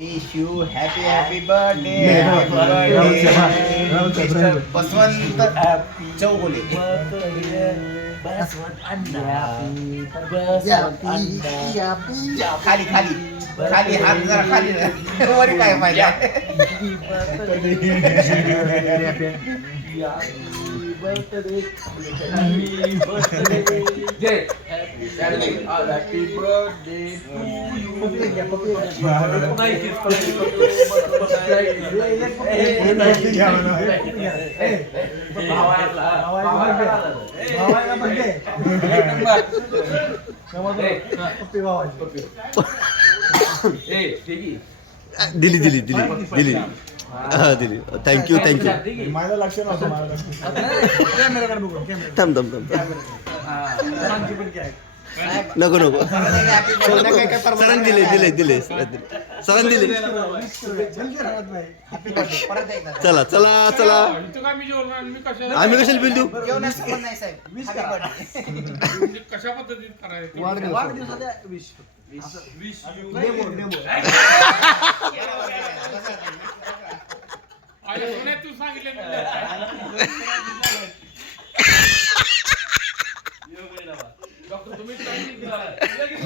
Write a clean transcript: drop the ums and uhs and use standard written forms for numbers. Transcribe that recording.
Wish you happy birthday Mister Baswant Chougule. खाली खाली खाली हात जरा खाली वर काय पाहिजे. दिली दिली दिली दिली हा दिली. Thank you thank you. माझं लक्ष नव्हतं. थांब थांब थांब. नको नको. सरांनी दिले दिले दिले सरांनी दिले. चला चला चला. आम्ही कशाला बिल देऊ. कशा पद्धतीत करायचं तू सांगितलं